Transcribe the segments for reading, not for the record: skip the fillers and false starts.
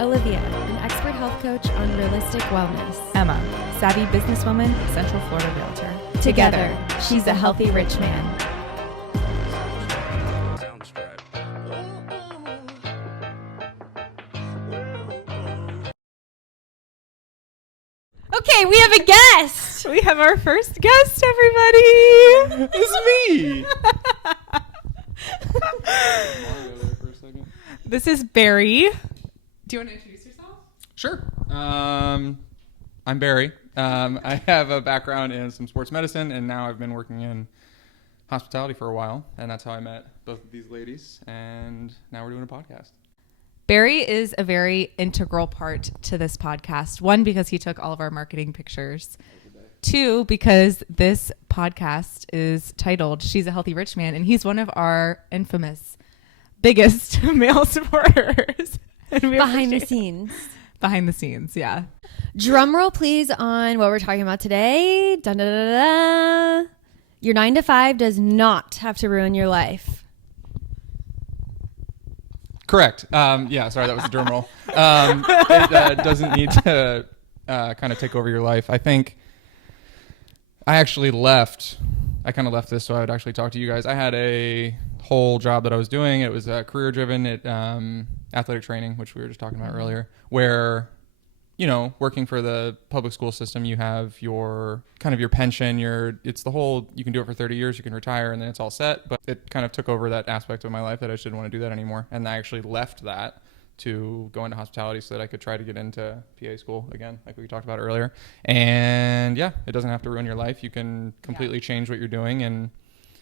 Olivia, an expert health coach on realistic wellness. Emma, savvy businesswoman, Central Florida realtor. Together, she's a healthy rich man. Okay, we have a guest. We have our first guest, everybody. It's me. This is Barry. Do you want to introduce yourself? Sure. I'm Barry. I have a background in some sports medicine, and now I've been working in hospitality for a while, and that's how I met both of these ladies, and now we're doing a podcast. Barry is a very integral part to this podcast. One, because he took all of our marketing pictures. Two, because this podcast is titled She's a Healthy Rich Man, and he's one of our infamous biggest male supporters. Behind the scenes. Behind the scenes, yeah. Drum roll, please, on what we're talking about today. Dun, dun, dun, dun, dun. Your 9 to 5 does not have to ruin your life. Correct. Yeah, sorry, that was a drum roll. It doesn't need to kind of take over your life. I think I actually left. I kind of left this so I would actually talk to you guys. I had a whole job that I was doing. It was career-driven at athletic training, which we were just talking about earlier, where, you know, working for the public school system, you have your kind of your pension, it's the whole, you can do it for 30 years, you can retire, and then it's all set. But it kind of took over that aspect of my life that I just didn't want to do that anymore. And I actually left that to go into hospitality so that I could try to get into PA school again, like we talked about earlier. And yeah, it doesn't have to ruin your life. You can completely change what you're doing. And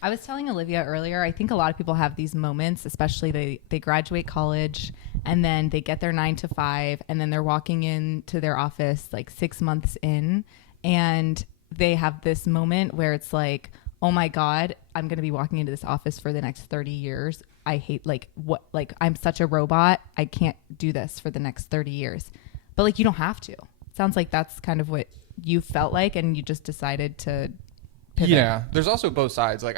I was telling Olivia earlier, I think a lot of people have these moments, especially they graduate college and then they get their 9 to 5 and then they're walking into their office like 6 months in and they have this moment where it's like, oh my God, I'm going to be walking into this office for the next 30 years. I hate I'm such a robot. I can't do this for the next 30 years. But like, you don't have to. Sounds like that's kind of what you felt like and you just decided to pivot. Yeah, there's also both sides. Like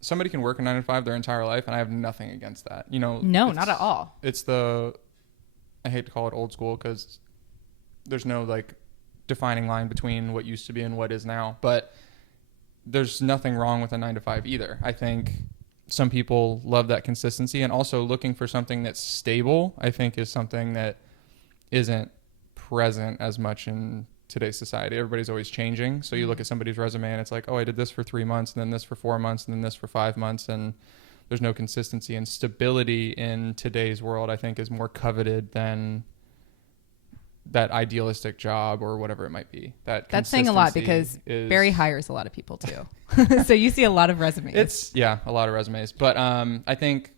somebody can work a 9 to 5 their entire life, and I have nothing against that. You know, no, not at all. I hate to call it old school because there's no like defining line between what used to be and what is now. But there's nothing wrong with a 9 to 5 either. I think some people love that consistency, and also looking for something that's stable, I think, is something that isn't present as much in today's society. Everybody's always changing. So you look at somebody's resume and it's like, oh, I did this for 3 months and then this for 4 months and then this for 5 months. And there's no consistency, and stability in today's world, I think, is more coveted than that idealistic job or whatever it might be. That's saying a lot because Barry hires a lot of people too. So you see a lot of resumes. A lot of resumes. But I think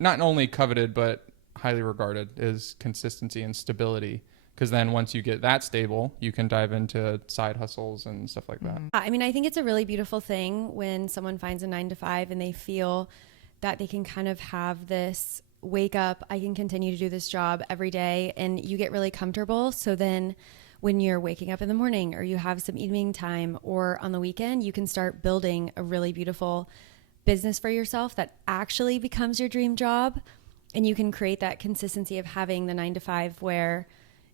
not only coveted, but highly regarded is consistency and stability. Because then once you get that stable, you can dive into side hustles and stuff like that. I mean, I think it's a really beautiful thing when someone finds a 9 to 5 and they feel that they can kind of have this wake up, I can continue to do this job every day, and you get really comfortable. So then when you're waking up in the morning or you have some evening time or on the weekend, you can start building a really beautiful business for yourself that actually becomes your dream job. And you can create that consistency of having the 9 to 5 where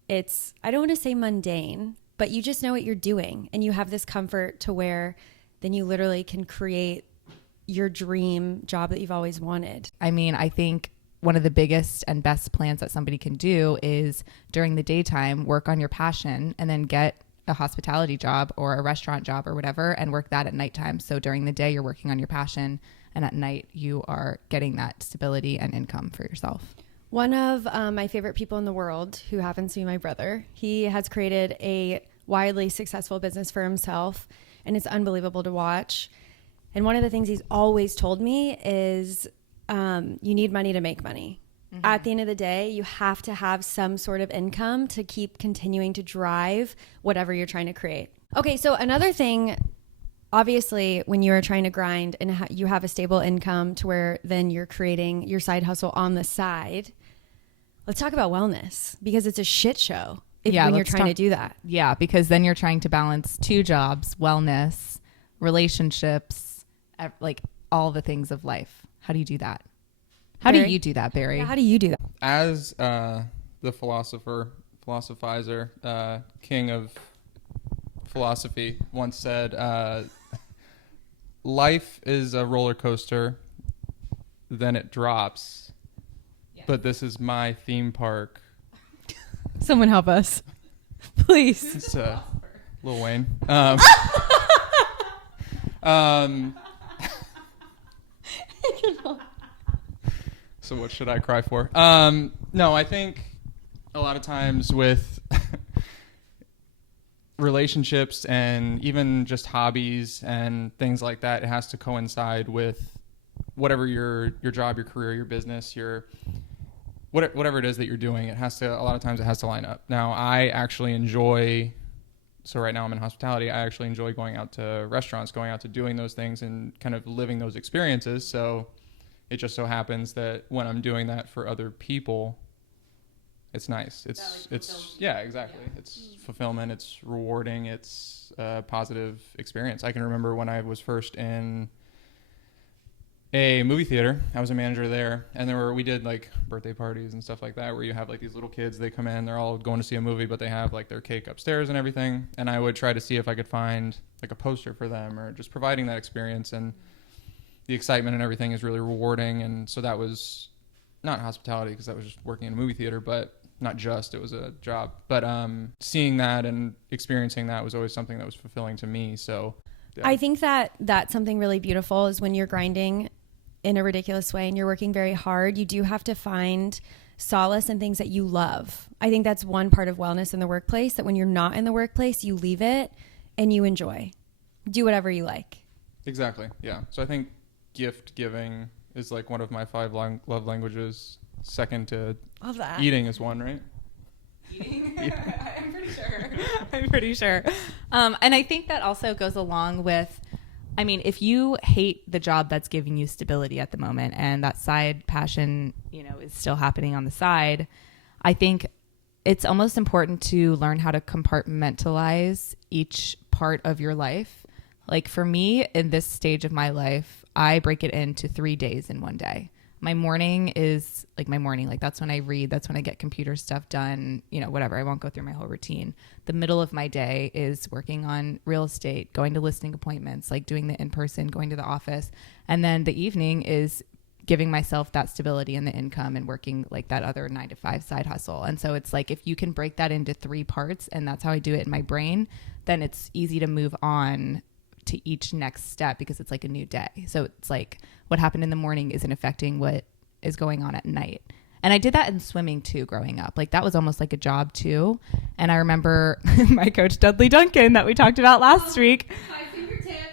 it's, I don't want to say mundane, but you just know what you're doing and you have this comfort to where then you literally can create your dream job that you've always wanted. I mean, I think one of the biggest and best plans that somebody can do is during the daytime, work on your passion and then get a hospitality job or a restaurant job or whatever and work that at nighttime. So during the day, you're working on your passion, and at night you are getting that stability and income for yourself. One of my favorite people in the world, who happens to be my brother, he has created a wildly successful business for himself, and it's unbelievable to watch. And one of the things he's always told me is you need money to make money. Mm-hmm. At the end of the day, you have to have some sort of income to keep continuing to drive whatever you're trying to create. Okay, so another thing, obviously, when you're trying to grind and you have a stable income to where then you're creating your side hustle on the side, let's talk about wellness, because it's a shit show when you're trying to do that. Yeah, because then you're trying to balance 2 jobs, wellness, relationships, like all the things of life. How do you do that? How do Barry? you do that, Barry? Yeah, how do you do that? As the philosophizer, king of philosophy once said, life is a roller coaster, then it drops. Yes. But this is my theme park. Someone help us, please. It's Lil Wayne. So what should I cry for? No, I think a lot of times with relationships and even just hobbies and things like that, it has to coincide with whatever your job, your career, your business, whatever it is that you're doing. It has to, a lot of times it has to line up. Now, I actually enjoy, so right now I'm in hospitality, I actually enjoy going out to restaurants, going out to doing those things and kind of living those experiences. So it just so happens that when I'm doing that for other people, it's nice. It's yeah, exactly. Yeah. It's fulfillment. It's rewarding. It's a positive experience. I can remember when I was first in a movie theater. I was a manager there, and we did like birthday parties and stuff like that, where you have like these little kids. They come in, they're all going to see a movie, but they have like their cake upstairs and everything. And I would try to see if I could find like a poster for them, or just providing that experience. And the excitement and everything is really rewarding. And so that was not hospitality, because that was just working in a movie theater, but not just, it was a job. But seeing that and experiencing that was always something that was fulfilling to me. So yeah. I think that that's something really beautiful, is when you're grinding in a ridiculous way and you're working very hard, you do have to find solace in things that you love. I think that's one part of wellness in the workplace, that when you're not in the workplace, you leave it and you enjoy. Do whatever you like. Exactly. Yeah. So I think gift giving is like one of my 5 love languages. Second to Love that. Eating is one, right? Eating? Yeah. I'm pretty sure. And I think that also goes along with, I mean, if you hate the job that's giving you stability at the moment, and that side passion, is still happening on the side, I think it's almost important to learn how to compartmentalize each part of your life. Like for me, in this stage of my life, I break it into 3 days in one day. My morning is like my morning. Like that's when I read. That's when I get computer stuff done, whatever. I won't go through my whole routine. The middle of my day is working on real estate, going to listing appointments, like doing the in-person, going to the office. And then the evening is giving myself that stability and the income and working like that other 9 to 5 side hustle. And so it's like, if you can break that into 3 parts, and that's how I do it in my brain, then it's easy to move on to each next step, because it's like a new day. So it's like what happened in the morning isn't affecting what is going on at night. And I did that in swimming too, growing up. Like that was almost like a job too. And I remember my coach, Dudley Duncan, that we talked about last week.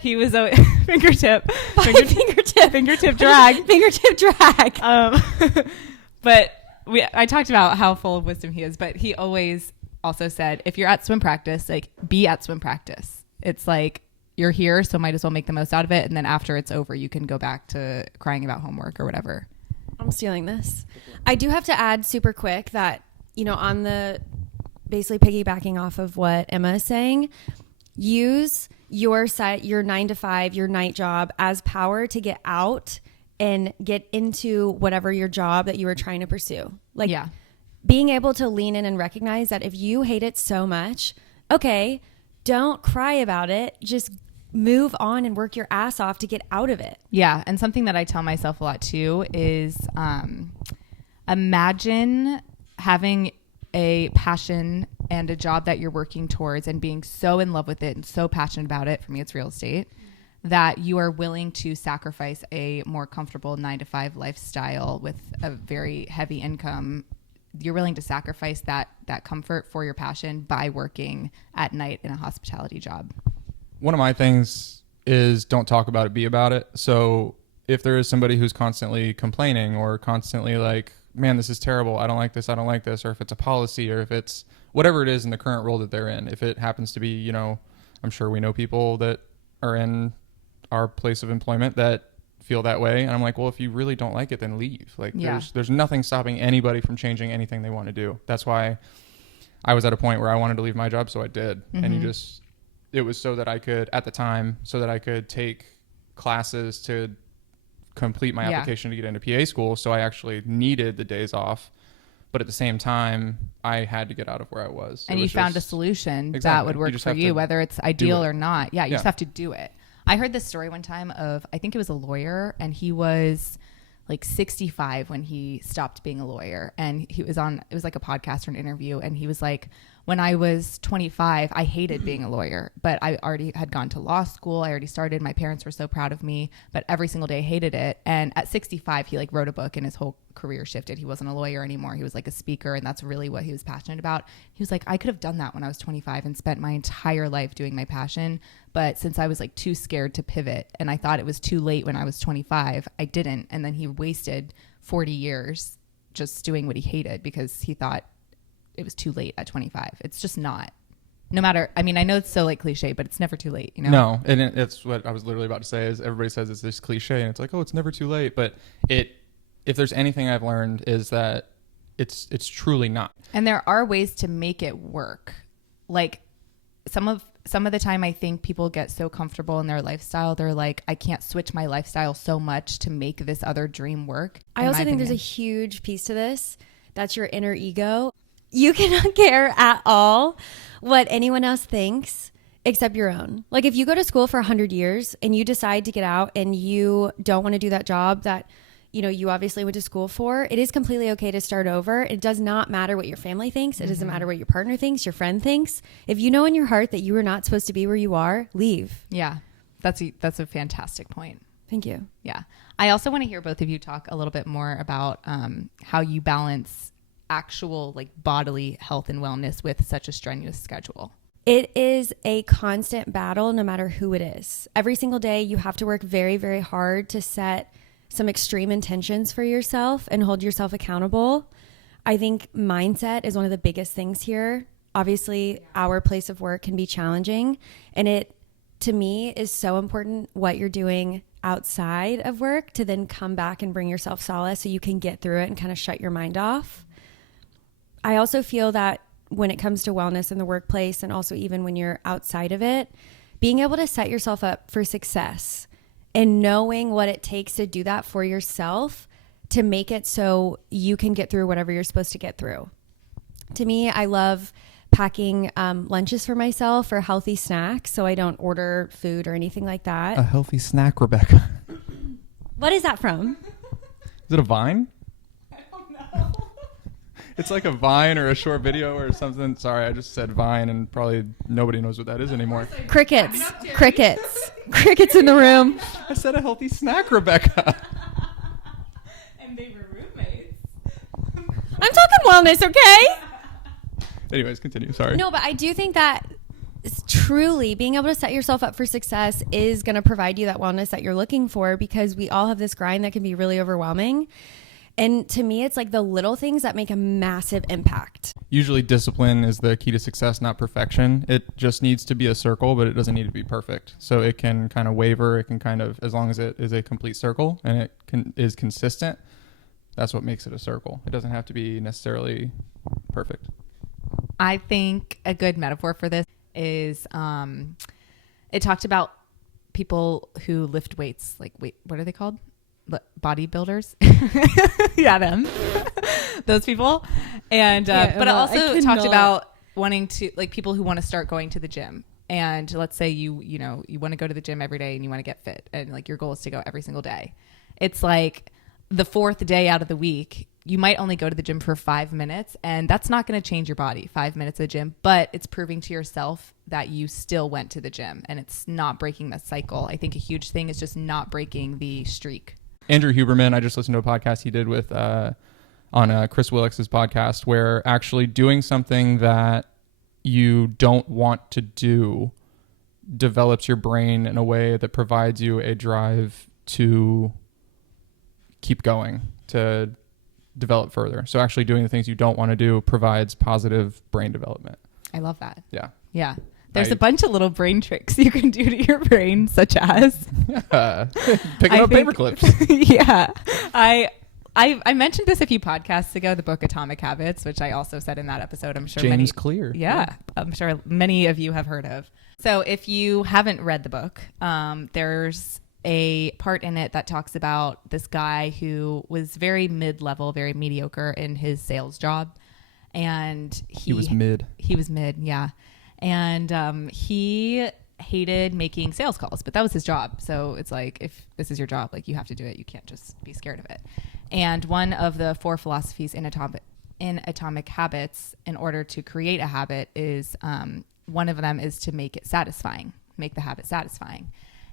He was a fingertip drag. But I talked about how full of wisdom he is, but he always also said, if you're at swim practice, like be at swim practice. It's like, you're here, so might as well make the most out of it. And then after it's over, you can go back to crying about homework or whatever. I'm stealing this. I do have to add super quick that, on the basically piggybacking off of what Emma is saying, use your 9 to 5, your night job as power to get out and get into whatever your job that you were trying to pursue. Like being able to lean in and recognize that if you hate it so much, okay, don't cry about it. Just move on and work your ass off to get out of it. Yeah. And something that I tell myself a lot too is imagine having a passion and a job that you're working towards and being so in love with it and so passionate about it. For me, it's real estate, that you are willing to sacrifice a more comfortable 9 to 5 lifestyle with a very heavy income. You're willing to sacrifice that comfort for your passion by working at night in a hospitality job. One of my things is don't talk about it, be about it. So if there is somebody who's constantly complaining or constantly like, man, this is terrible, I don't like this, or if it's a policy, or if it's whatever it is in the current role that they're in, if it happens to be, I'm sure we know people that are in our place of employment that feel that way. And I'm like, well, if you really don't like it, then leave. Like there's nothing stopping anybody from changing anything they want to do. That's why I was at a point where I wanted to leave my job. So I did. Mm-hmm. And it was so that I could, at the time, so that I could take classes to complete my application to get into PA school. So I actually needed the days off. But at the same time, I had to get out of where I was. And you found a solution Exactly. that would work for you, whether it's ideal or not. Yeah, you just have to do it. I heard this story one time of, I think it was a lawyer, and he was like 65 when he stopped being a lawyer. And he was on, it was like a podcast or an interview. And he was like, when I was 25, I hated being a lawyer, but I already had gone to law school. I already started. My parents were so proud of me, but every single day I hated it. And at 65, he like wrote a book and his whole career shifted. He wasn't a lawyer anymore. He was like a speaker, and that's really what he was passionate about. He was like, I could have done that when I was 25 and spent my entire life doing my passion. But since I was like too scared to pivot and I thought it was too late when I was 25, I didn't. And then he wasted 40 years just doing what he hated because he thought it was too late at 25. It's just not. No matter, I mean, I know it's so like cliche, but it's never too late, you know? No, and it's what I was literally about to say is everybody says it's this cliche and it's like, oh, it's never too late. But if there's anything I've learned is that it's truly not. And there are ways to make it work. Like some of the time I think people get so comfortable in their lifestyle. They're like, I can't switch my lifestyle so much to make this other dream work. I also think there's a huge piece to this. That's your inner ego. You cannot care at all what anyone else thinks except your own. Like if you go to school for 100 years and you decide to get out and you don't want to do that job that, you know, you obviously went to school for, it is completely okay to start over. It does not matter what your family thinks. It doesn't matter what your partner thinks, your friend thinks. If you know in your heart that you are not supposed to be where you are, leave. Yeah, that's a fantastic point. Thank you. Yeah. I also want to hear both of you talk a little bit more about how you balance actual like bodily health and wellness with such a strenuous schedule. It is a constant battle no matter who it is. Every single day you have to work very, very hard to set some extreme intentions for yourself and hold yourself accountable. I think mindset is one of the biggest things here. Obviously, our place of work can be challenging, and it, to me, is so important what you're doing outside of work to then come back and bring yourself solace so you can get through it and kind of shut your mind off. I also feel that when it comes to wellness in the workplace and also even when you're outside of it, being able to set yourself up for success and knowing what it takes to do that for yourself to make it so you can get through whatever you're supposed to get through. To me, I love packing lunches for myself or healthy snacks so I don't order food or anything like that. A healthy snack, Rebecca. What is that from? Is it a Vine? I don't know. It's like a Vine or a short video or something. Sorry, I just said Vine and probably nobody knows what that is anymore. Crickets. Crickets. Crickets in the room. I said a healthy snack, Rebecca. And they were roommates. I'm talking wellness, okay? Anyways, continue. Sorry. No, but I do think that truly being able to set yourself up for success is going to provide you that wellness that you're looking for, because we all have this grind that can be really overwhelming. And to me, it's like the little things that make a massive impact. Usually discipline is the key to success, not perfection. It just needs to be a circle, but it doesn't need to be perfect. So it can kind of waver. It can kind of, as long as it is a complete circle and it is consistent, that's what makes it a circle. It doesn't have to be necessarily perfect. I think a good metaphor for this is it talked about people who lift weights. Like, what are they called? Bodybuilders. Yeah, them. Those people. And but well, it also talked about wanting to, like, people who want to start going to the gym. And let's say you want to go to the gym every day and you want to get fit, and like your goal is to go every single day. It's like the fourth day out of the week, you might only go to the gym for 5 minutes, and that's not going to change your body, 5 minutes at the gym, but it's proving to yourself that you still went to the gym, and it's not breaking the cycle. I think a huge thing is just not breaking the streak. Andrew Huberman, I just listened to a podcast he did with on Chris Willicks's podcast, where actually doing something that you don't want to do develops your brain in a way that provides you a drive to keep going, to develop further. So actually doing the things you don't want to do provides positive brain development. I love that. Yeah. Yeah. There's a bunch of little brain tricks you can do to your brain, such as picking up paper clips. Yeah. I mentioned this a few podcasts ago, the book Atomic Habits, which I also said in that episode. I'm sure James Clear. Yeah. I'm sure many of you have heard of. So if you haven't read the book, there's a part in it that talks about this guy who was very mid-level, very mediocre in his sales job. And he was mid. Yeah. And he hated making sales calls, but that was his job. So it's like, if this is your job, like you have to do it. You can't just be scared of it. And one of the 4 philosophies in Atomic Habits, in order to create a habit, is one of them is to make it satisfying, make the habit satisfying.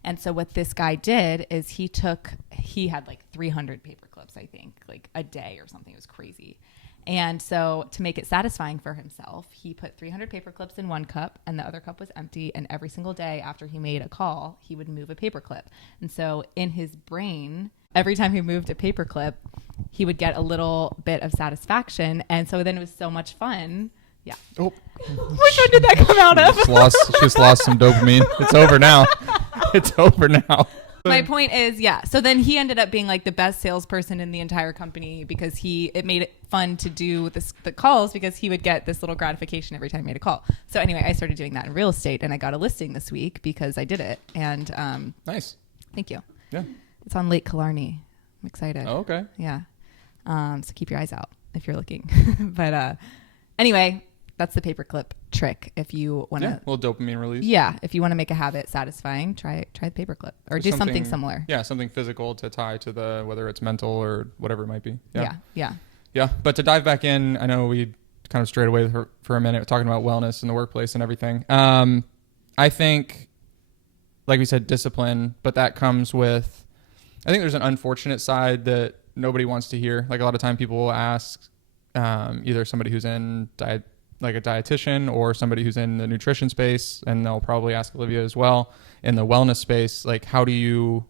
And so what this guy did is he had like 300 paper clips, I think, like a day or something. It was crazy. And so to make it satisfying for himself, he put 300 paper clips in one cup and the other cup was empty. And every single day after he made a call, he would move a paper clip. And so in his brain, every time he moved a paper clip, he would get a little bit of satisfaction. And so then it was so much fun. Yeah. Oh. Which one did that come out of? She's lost some dopamine. It's over now. It's over now. My point is, yeah. So then he ended up being like the best salesperson in the entire company because it made it fun to do the calls because he would get this little gratification every time he made a call. So anyway, I started doing that in real estate and I got a listing this week because I did it. And nice. Thank you. Yeah. It's on Lake Killarney. I'm excited. Oh, okay. Yeah. So keep your eyes out if you're looking. But anyway, that's the paperclip trick. If you want to, a little dopamine release. Yeah, if you want to make a habit satisfying, try the paperclip or do something similar. Yeah, something physical to tie to whether it's mental or whatever it might be. Yeah. But to dive back in, I know we kind of strayed away for a minute talking about wellness in the workplace and everything. I think, like we said, discipline, but that comes with, I think there's an unfortunate side that nobody wants to hear. Like a lot of time people will ask either somebody who's in like a dietitian or somebody who's in the nutrition space, and they'll probably ask Olivia as well in the wellness space, like the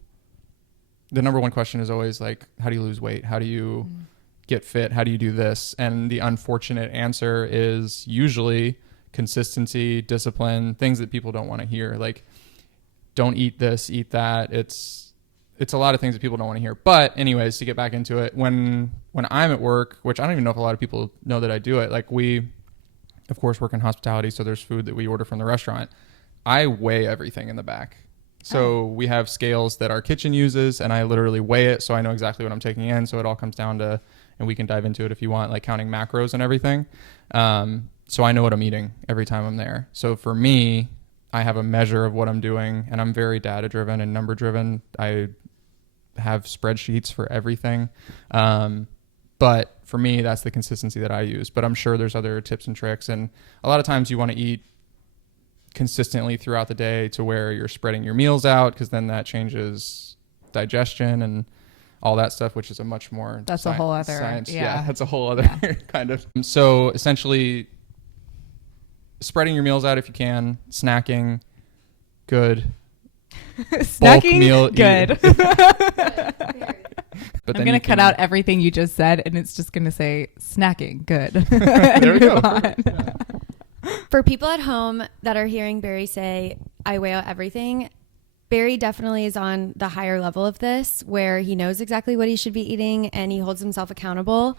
number one question is always like, how do you lose weight? How do you get fit? How do you do this? And the unfortunate answer is usually consistency, discipline, things that people don't want to hear. Like, don't eat this, eat that. It's a lot of things that people don't want to hear. But anyways, to get back into it, when I'm at work, which I don't even know if a lot of people know that I do it, like we, of course, work in hospitality, so there's food that we order from the restaurant. I weigh everything in the back. So we have scales that our kitchen uses, and I literally weigh it so I know exactly what I'm taking in. So it all comes down to, and we can dive into it if you want, like counting macros and everything. So I know what I'm eating every time I'm there. So for me, I have a measure of what I'm doing, and I'm very data driven and number driven. I have spreadsheets for everything. But for me, that's the consistency that I use. But I'm sure there's other tips and tricks. And a lot of times you want to eat consistently throughout the day to where you're spreading your meals out, because then that changes digestion and all that stuff, which is a much more that's a whole other science. Yeah, that's a whole other kind of. So essentially, spreading your meals out if you can, snacking, good. Snacking, meal, good. But I'm going to cut out everything you just said, and it's just going to say snacking, good. There we go. For people at home that are hearing Barry say, I weigh out everything, Barry definitely is on the higher level of this, where he knows exactly what he should be eating and he holds himself accountable.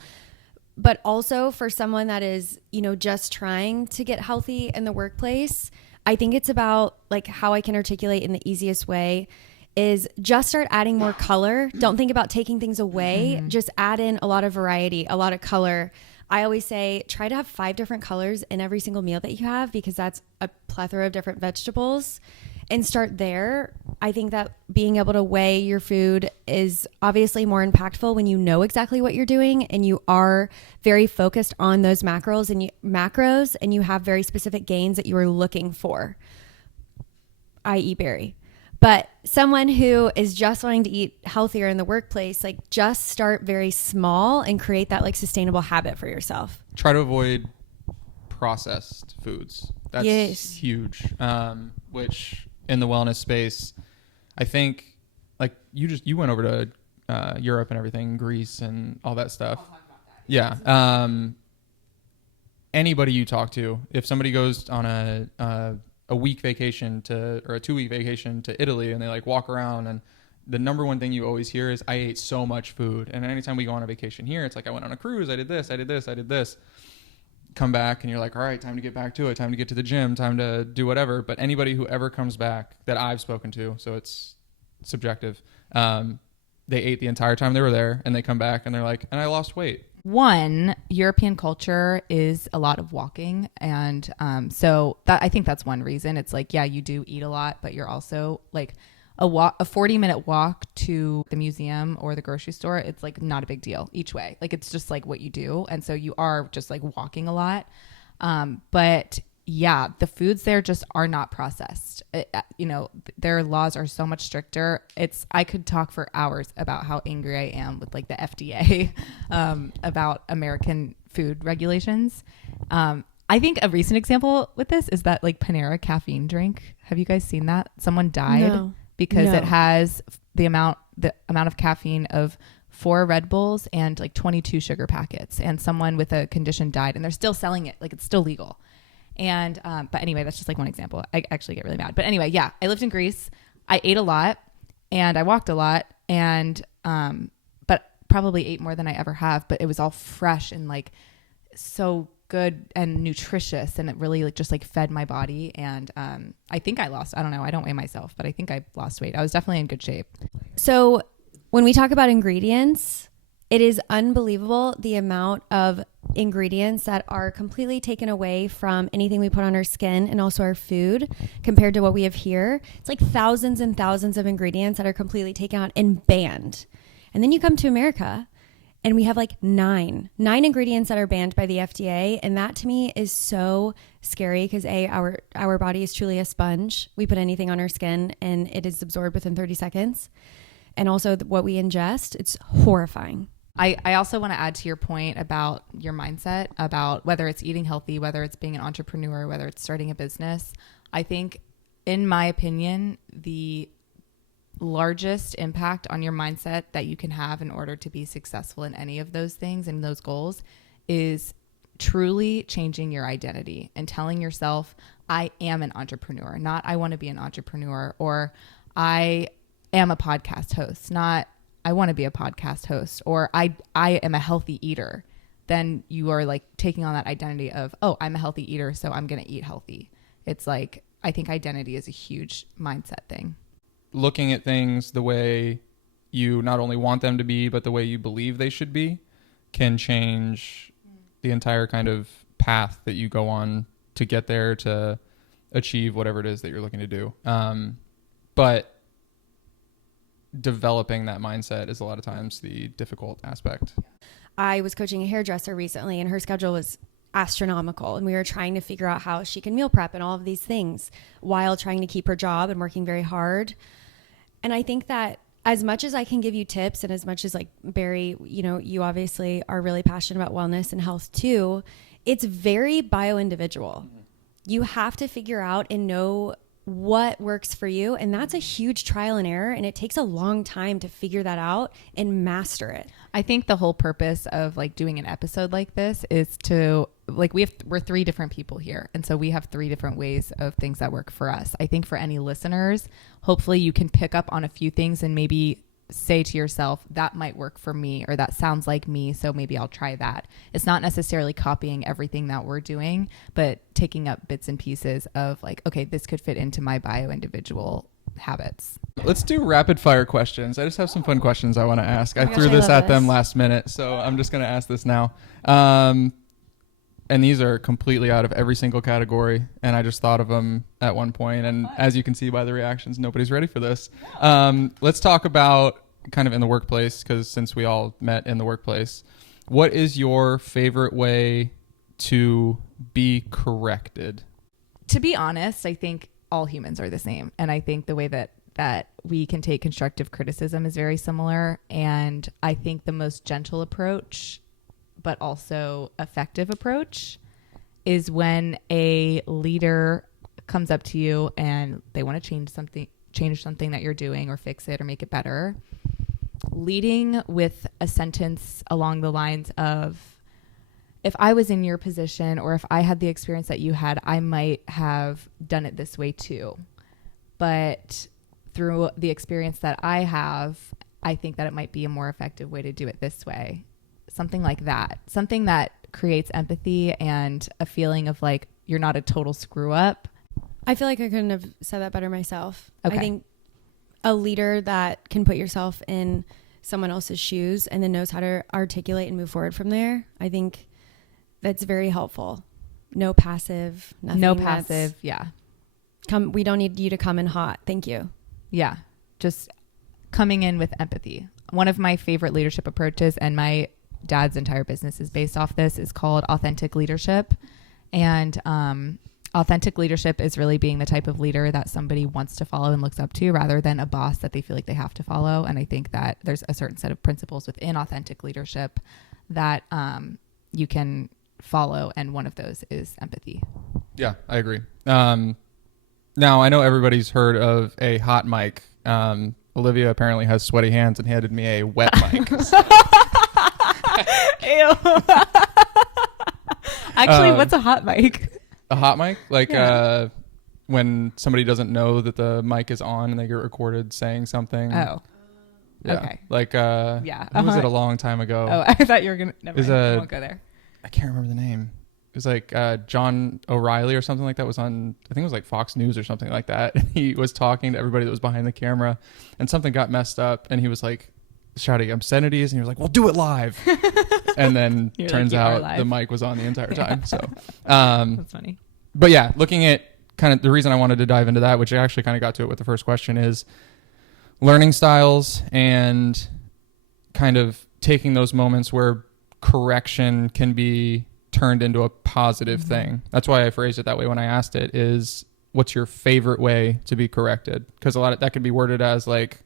But also for someone that is, just trying to get healthy in the workplace, I think it's about like how I can articulate in the easiest way is just start adding more color. Don't think about taking things away. Just add in a lot of variety, a lot of color. I always say try to have 5 different colors in every single meal that you have, because that's a plethora of different vegetables, and start there. I think that being able to weigh your food is obviously more impactful when you know exactly what you're doing and you are very focused on those macros and you have very specific gains that you are looking for, i.e. Barry. But someone who is just wanting to eat healthier in the workplace, like just start very small and create that like sustainable habit for yourself. Try to avoid processed foods. That's huge. Which in the wellness space, I think like you went over to Europe and everything, Greece and all that stuff. I'll talk about that. Yeah. Anybody you talk to, if somebody goes on a week vacation or a 2-week vacation to Italy and they like walk around, and the number one thing you always hear is, I ate so much food. And anytime we go on a vacation here, it's like, I went on a cruise, I did this, I did this, I did this. Come back and you're like, all right, time to get back to it, time to get to the gym, time to do whatever. But anybody who ever comes back that I've spoken to, so it's subjective. They ate the entire time they were there, and they come back and they're like, and I lost weight. One, European culture is a lot of walking. And so that, I think that's one reason. It's like, yeah, you do eat a lot, but you're also like a 40-minute walk to the museum or the grocery store. It's like not a big deal each way. Like it's just like what you do. And so you are just like walking a lot. But yeah, the foods there just are not processed. Their laws are so much stricter. I could talk for hours about how angry I am with like the FDA about American food regulations. I think a recent example with this is that like Panera caffeine drink. Have you guys seen that? Someone died because it has the amount of caffeine of 4 Red Bulls and like 22 sugar packets, and someone with a condition died, and they're still selling it. Like it's still legal. And, but anyway, that's just like one example. I actually get really mad, but anyway, yeah, I lived in Greece. I ate a lot and I walked a lot and, but probably ate more than I ever have, but it was all fresh and like so good and nutritious. And it really like just like fed my body. And, I think I don't know. I don't weigh myself, but I think I lost weight. I was definitely in good shape. So when we talk about ingredients, it is unbelievable the amount of ingredients that are completely taken away from anything we put on our skin and also our food compared to what we have here. It's like thousands and thousands of ingredients that are completely taken out and banned. And then you come to America and we have like nine ingredients that are banned by the FDA. And that to me is so scary because our body is truly a sponge. We put anything on our skin and it is absorbed within 30 seconds. And also what we ingest, it's horrifying. I also want to add to your point about your mindset, about whether it's eating healthy, whether it's being an entrepreneur, whether it's starting a business. I think, in my opinion, the largest impact on your mindset that you can have in order to be successful in any of those things and those goals is truly changing your identity and telling yourself, I am an entrepreneur, not I want to be an entrepreneur, or I am a podcast host, not I want to be a podcast host, or I am a healthy eater. Then you are like taking on that identity of, oh, I'm a healthy eater, so I'm going to eat healthy. It's like, I think identity is a huge mindset thing. Looking at things the way you not only want them to be, but the way you believe they should be can change the entire kind of path that you go on to get there, to achieve whatever it is that you're looking to do. But developing that mindset is a lot of times the difficult aspect. I was coaching a hairdresser recently and her schedule was astronomical, and we were trying to figure out how she can meal prep and all of these things while trying to keep her job and working very hard. And I think that as much as I can give you tips, and as much as like Barry, you obviously are really passionate about wellness and health too, it's very bio-individual. Mm-hmm. You have to figure out and know what works for you. And that's a huge trial and error. And it takes a long time to figure that out and master it. I think the whole purpose of like doing an episode like this is to like, we're 3 different people here. And so we have 3 different ways of things that work for us. I think for any listeners, hopefully you can pick up on a few things and maybe say to yourself, that might work for me, or that sounds like me, so maybe I'll try that. It's not necessarily copying everything that we're doing, but taking up bits and pieces of like, okay, this could fit into my bio-individual habits. Let's do rapid fire questions. I just have some fun questions I want to ask. I threw I this love at them this. last minute, so I'm just going to ask this now. And these are completely out of every single category, and I just thought of them at one point, and as you can see by the reactions, nobody's ready for this. Let's talk about kind of in the workplace, because since we all met in the workplace, what is your favorite way to be corrected? To be honest, I think all humans are the same, and I think the way that we can take constructive criticism is very similar, and I think the most gentle approach but also effective approach is when a leader comes up to you and they want to change something that you're doing or fix it or make it better. Leading with a sentence along the lines of, if I was in your position or if I had the experience that you had, I might have done it this way too. But through the experience that I have, I think that it might be a more effective way to do it this way. Something like that. Something that creates empathy and a feeling of like, you're not a total screw up. I feel like I couldn't have said that better myself. Okay. I think a leader that can put yourself in someone else's shoes and then knows how to articulate and move forward from there. I think that's very helpful. No passive, nothing. No passive. Yeah. We don't need you to come in hot. Thank you. Yeah. Just coming in with empathy. One of my favorite leadership approaches, and my dad's entire business is based off this, is called authentic leadership. And authentic leadership is really being the type of leader that somebody wants to follow and looks up to, rather than a boss that they feel like they have to follow. And I think that there's a certain set of principles within authentic leadership that you can follow, and one of those is empathy. Yeah, I agree. Now, I know everybody's heard of a hot mic. Olivia apparently has sweaty hands and handed me a wet mic. Ew. Actually, what's a hot mic? A hot mic? Like when somebody doesn't know that the mic is on and they get recorded saying something. Oh. Yeah. Okay. Like, yeah. Who was it a long time ago? Oh, I thought you were going to. Never mind. I won't go there. I can't remember the name. It was like John O'Reilly or something like that was on, I think it was like Fox News or something like that. And he was talking to everybody that was behind the camera, and something got messed up, and he was like shouting obscenities, and he was like, "Well, do it live." And then turns out the mic was on the entire time. So that's funny. But yeah, looking at kind of the reason I wanted to dive into that, which I actually kind of got to it with the first question, is learning styles and kind of taking those moments where correction can be turned into a positive thing. That's why I phrased it that way when I asked it, is what's your favorite way to be corrected? Because a lot of that could be worded as like,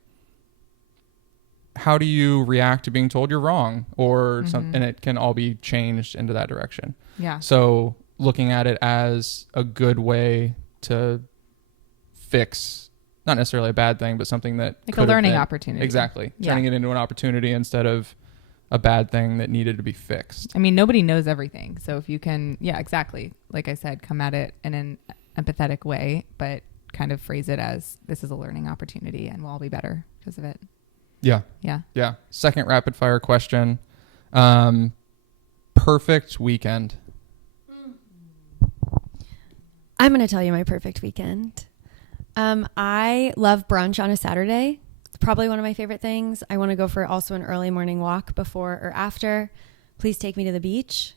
how do you react to being told you're wrong, or something, and it can all be changed into that direction. Yeah. So looking at it as a good way to fix, not necessarily a bad thing, but something that like a learning opportunity. Exactly. Yeah. Turning it into an opportunity instead of a bad thing that needed to be fixed. I mean, nobody knows everything. So if you can, yeah, exactly. Like I said, come at it in an empathetic way, but kind of phrase it as this is a learning opportunity and we'll all be better because of it. Yeah. Yeah. Yeah. Second rapid fire question. Perfect weekend. I'm going to tell you my perfect weekend. I love brunch on a Saturday. Probably one of my favorite things. I want to go for also an early morning walk before or after. Please take me to the beach.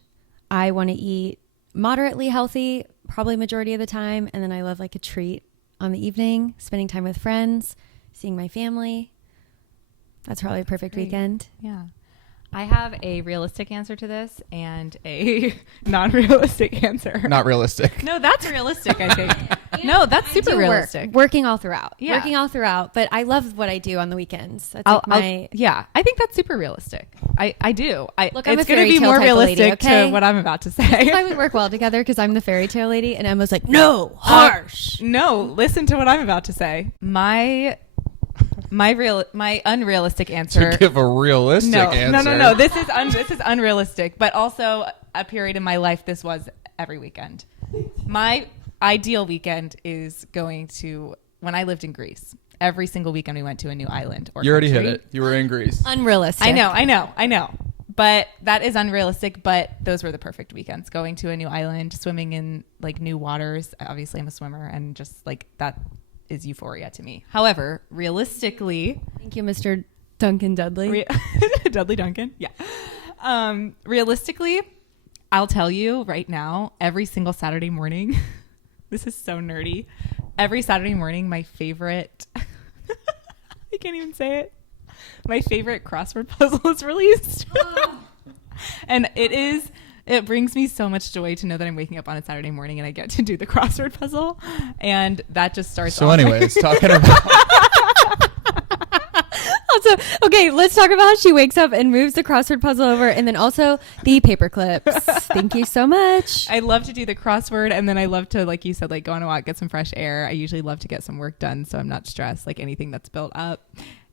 I want to eat moderately healthy, probably majority of the time. And then I love like a treat on the evening, spending time with friends, seeing my family. That's probably a perfect weekend. Yeah. I have a realistic answer to this and a non-realistic answer. Not realistic. No, that's realistic, I think. No, that's super realistic. Working all throughout. Yeah. Working all throughout. But I love what I do on the weekends. That's yeah, I think that's super realistic. I do. Look, I'm it's a going to be more realistic lady, okay? to what I'm about to say. That's why we work well together, because I'm the fairy tale lady and Emma's like, no, harsh. No, listen to what I'm about to say. My unrealistic answer. To give a realistic answer. No. This is unrealistic, but also a period in my life this was every weekend. My ideal weekend is going to, when I lived in Greece, every single weekend we went to a new island or You already country. hit it. You were in Greece. Unrealistic. I know. But that is unrealistic, but those were the perfect weekends. Going to a new island, swimming in like new waters. Obviously I'm a swimmer, and just like that is euphoria to me. However, realistically, thank you, Mr. Duncan Dudley. Dudley Duncan. Yeah. Realistically, I'll tell you right now, every single Saturday morning, this is so nerdy. Every Saturday morning, my favorite, I can't even say it. My favorite crossword puzzle is released. And it brings me so much joy to know that I'm waking up on a Saturday morning and I get to do the crossword puzzle. And that just starts. So anyways, talking about. Also, okay, let's talk about how she wakes up and moves the crossword puzzle over, and then also the paper clips. Thank you so much. I love to do the crossword, and then I love to, like you said, like go on a walk, get some fresh air. I usually love to get some work done, so I'm not stressed, like anything that's built up.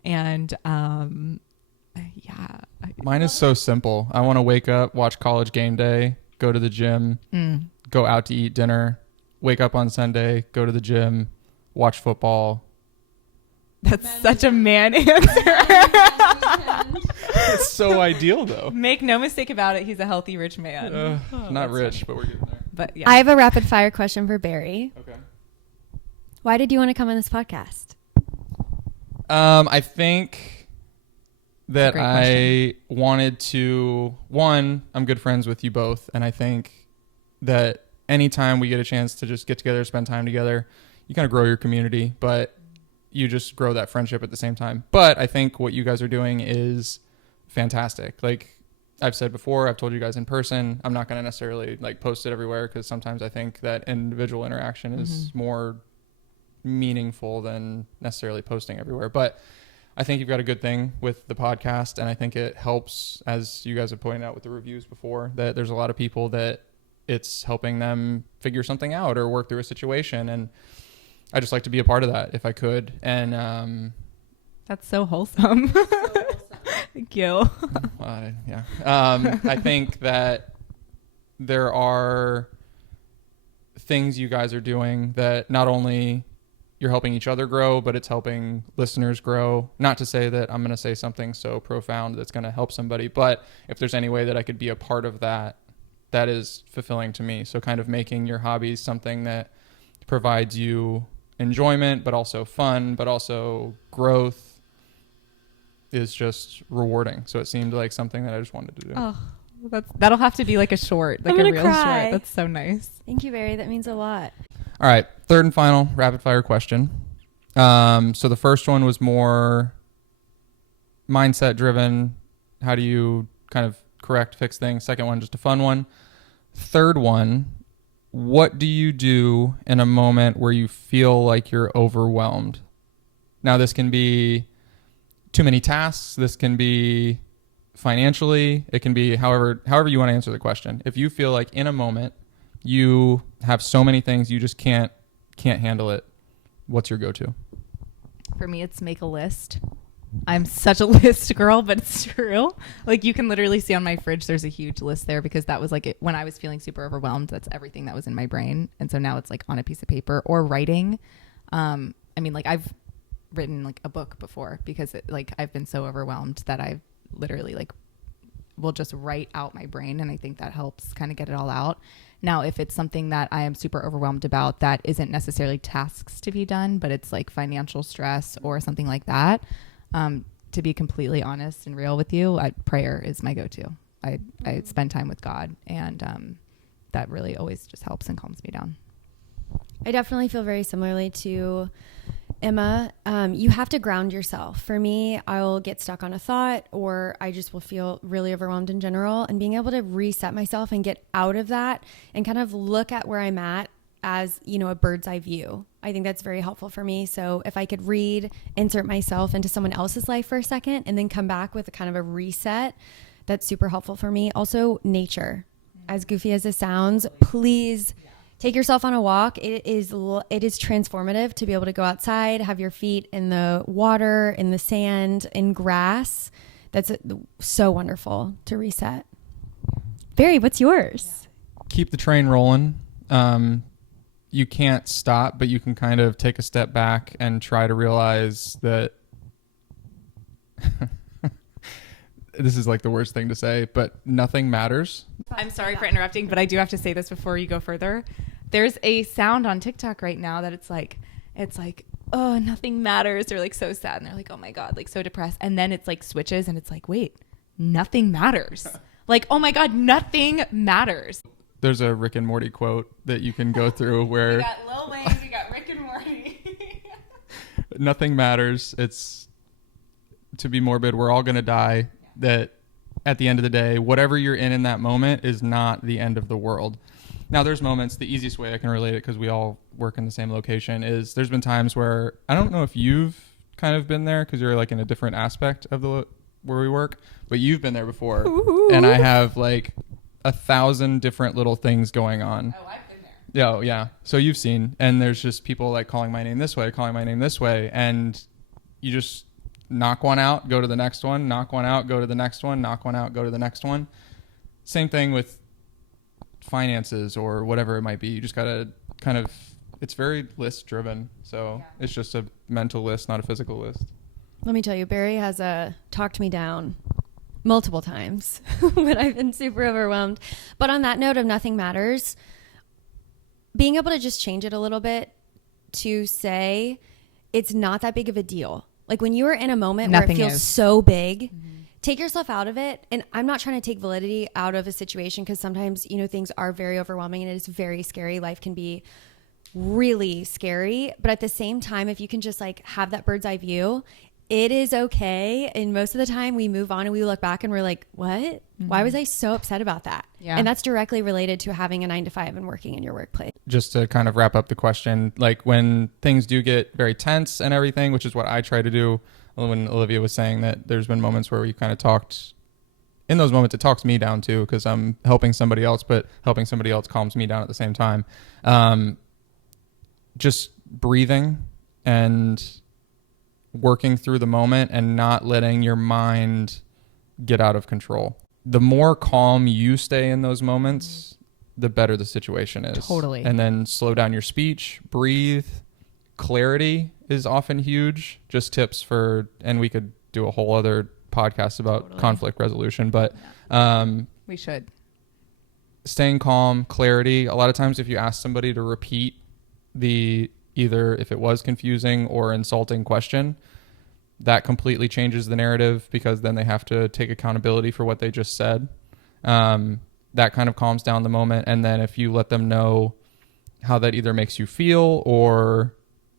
And yeah. Mine is so simple. I want to wake up, watch College Game Day, go to the gym, go out to eat dinner, wake up on Sunday, go to the gym, watch football. That's such a man answer. It's so ideal, though. Make no mistake about it. He's a healthy, rich man. Not rich, but we're getting there. But yeah. I have a rapid fire question for Barry. Okay. Why did you want to come on this podcast? I think that Great I wanted to, I'm good friends with you both. And I think that anytime we get a chance to just get together, spend time together, you kind of grow your community, but you just grow that friendship at the same time. But I think what you guys are doing is fantastic. Like I've said before, I've told you guys in person, I'm not going to necessarily like post it everywhere because sometimes I think that individual interaction is more meaningful than necessarily posting everywhere. But I think you've got a good thing with the podcast, and I think it helps, as you guys have pointed out with the reviews before, that there's a lot of people that it's helping them figure something out or work through a situation, and I just like to be a part of that if I could. And That's so wholesome. Thank you. yeah. I think that there are things you guys are doing that not only you're helping each other grow, but it's helping listeners grow. Not to say that I'm going to say something so profound that's going to help somebody, but if there's any way that I could be a part of that, that is fulfilling to me. So kind of making your hobbies something that provides you enjoyment, but also fun, but also growth is just rewarding. So it seemed like something that I just wanted to do. Oh, that'll have to be like a short, like I'm a gonna real cry. short. That's so nice. Thank you, Barry. That means a lot. All right. Third and final rapid fire question. So the first one was more mindset driven. How do you kind of fix things? Second one, just a fun one. Third one, what do you do in a moment where you feel like you're overwhelmed? Now, this can be too many tasks. This can be financially. It can be however you want to answer the question. If you feel like in a moment you have so many things you just can't handle it, what's your go-to? For me, it's make a list. I'm such a list girl, but it's true. Like you can literally see on my fridge, there's a huge list there because that was like it, when I was feeling super overwhelmed, that's everything that was in my brain. And so now it's like on a piece of paper or writing. I mean, like I've written like a book before because I've been so overwhelmed that I've literally like will just write out my brain. And I think that helps kind of get it all out. Now, if it's something that I am super overwhelmed about that isn't necessarily tasks to be done, but it's like financial stress or something like that, to be completely honest and real with you, prayer is my go-to. I spend time with God, and that really always just helps and calms me down. I definitely feel very similarly to Emma. You have to ground yourself. For me, I'll get stuck on a thought or I just will feel really overwhelmed in general, and being able to reset myself and get out of that and kind of look at where I'm at as, a bird's eye view. I think that's very helpful for me. So if I could insert myself into someone else's life for a second and then come back with a kind of a reset, that's super helpful for me. Also, nature. As goofy as it sounds, please take yourself on a walk. It is transformative to be able to go outside, have your feet in the water, in the sand, in grass. That's so wonderful to reset. Barry, what's yours? Keep the train rolling. You can't stop, but you can kind of take a step back and try to realize that this is like the worst thing to say, but nothing matters. I'm sorry for interrupting, but I do have to say this before you go further. There's a sound on TikTok right now that it's like, oh, nothing matters. They're like so sad and they're like, oh my God, like so depressed. And then it's like switches and it's like, wait, nothing matters. Like, oh my God, nothing matters. There's a Rick and Morty quote that you can go through where We got Lil Wayne, we got Rick and Morty. nothing matters. It's, to be morbid, we're all going to die. That at the end of the day, whatever you're in that moment is not the end of the world. Now, there's moments, the easiest way I can relate it, because we all work in the same location, is there's been times where, I don't know if you've kind of been there because you're like in a different aspect of where we work, but you've been there before. Ooh. And I have like 1,000 different little things going on. Oh, I've been there. Yeah, yeah. So you've seen, and there's just people like calling my name this way, and you just knock one out, go to the next one, knock one out, go to the next one, knock one out, go to the next one. Same thing with finances or whatever it might be. You just got to kind of, it's very list driven. So It's just a mental list, not a physical list. Let me tell you, Barry has talked me down multiple times when I've been super overwhelmed. But on that note of nothing matters, being able to just change it a little bit to say it's not that big of a deal. Like when you are in a moment Nothing where it feels is. so big, take yourself out of it. And I'm not trying to take validity out of a situation because sometimes, you know, things are very overwhelming and it is very scary. Life can be really scary. But at the same time, if you can just like have that bird's eye view, it is okay. And most of the time we move on and we look back and we're like, what? Why was I so upset about that? Yeah. And that's directly related to having a 9-to-5 and working in your workplace. Just to kind of wrap up the question, like when things do get very tense and everything, which is what I try to do, when Olivia was saying that there's been moments where we kind of talked, in those moments it talks me down too because I'm helping somebody else, but helping somebody else calms me down at the same time. Just breathing and working through the moment and not letting your mind get out of control. The more calm you stay in those moments, the better the situation is. Totally. And then slow down your speech, breathe. Clarity is often huge. Just tips for, and we could do a whole other podcast about conflict resolution, but We should. staying calm, clarity. A lot of times if you ask somebody to repeat either if it was confusing or insulting question, that completely changes the narrative because then they have to take accountability for what they just said. That kind of calms down the moment. And then if you let them know how that either makes you feel or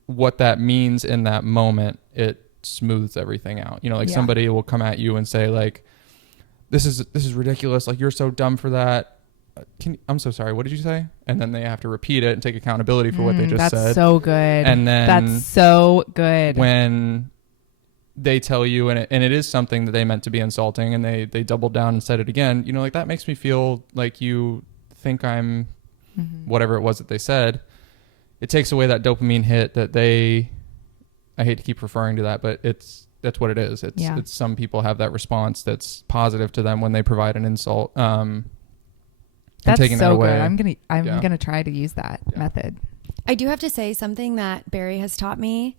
what that means in that moment, it smooths everything out. You know, like somebody will come at you and say like, this is ridiculous. Like, you're so dumb for that. I'm so sorry. What did you say? And then they have to repeat it and take accountability for what they just said. That's so good. And then that's so good. When they tell you, and it is something that they meant to be insulting, and they doubled down and said it again, you know, like that makes me feel like you think I'm whatever it was that they said. It takes away that dopamine hit that I hate to keep referring to that, but that's what it is. It's some people have that response that's positive to them when they provide an insult. That's taking so that away. good. I'm gonna try to use that method. I do have to say something that Barry has taught me.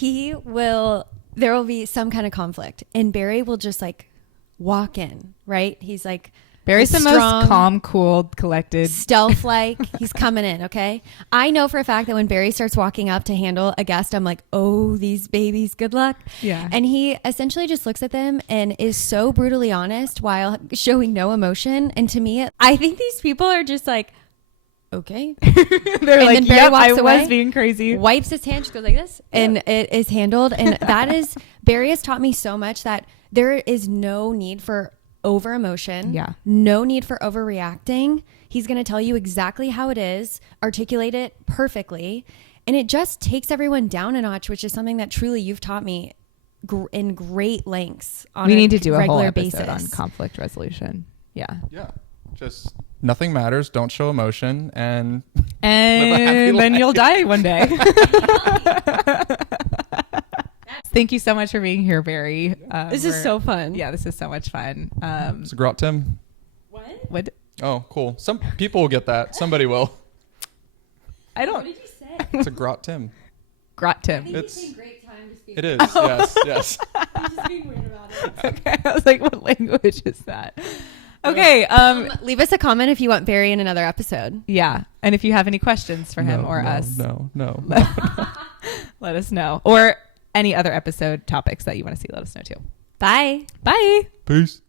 There will be some kind of conflict and Barry will just like walk in, right? He's like, Barry's the strong, most calm, cool, collected. stealth like. He's coming in, okay? I know for a fact that when Barry starts walking up to handle a guest, I'm like, oh, these babies, good luck. Yeah. And he essentially just looks at them and is so brutally honest while showing no emotion. And to me, I think these people are just like, okay. They're And like, then Barry yep, walks I away, was being crazy. wipes his hand, just goes like this, and it is handled. And that is, Barry has taught me so much that there is no need for over emotion. Yeah. No need for overreacting. He's going to tell you exactly how it is, articulate it perfectly. And it just takes everyone down a notch, which is something that truly you've taught me in great lengths on We a need to do a whole regular episode basis. on conflict resolution. Yeah. Yeah. Just nothing matters. Don't show emotion and live a happy And then life. you'll die one day. Thank you so much for being here, Barry. This is so fun. Yeah, this is so much fun. it's a grot Tim. What? Oh, cool. Some people will get that. Somebody will. I don't. What did you say? It's a grot Tim. Grot Tim. It's great time to speak. it is. Yes. Yes. I'm just being weird about it. Okay. I was like, what language is that? Okay. Leave us a comment if you want Barry in another episode. Yeah. And if you have any questions for him or us, No. let us know. Or any other episode topics that you want to see, let us know too. Bye. Bye. Peace.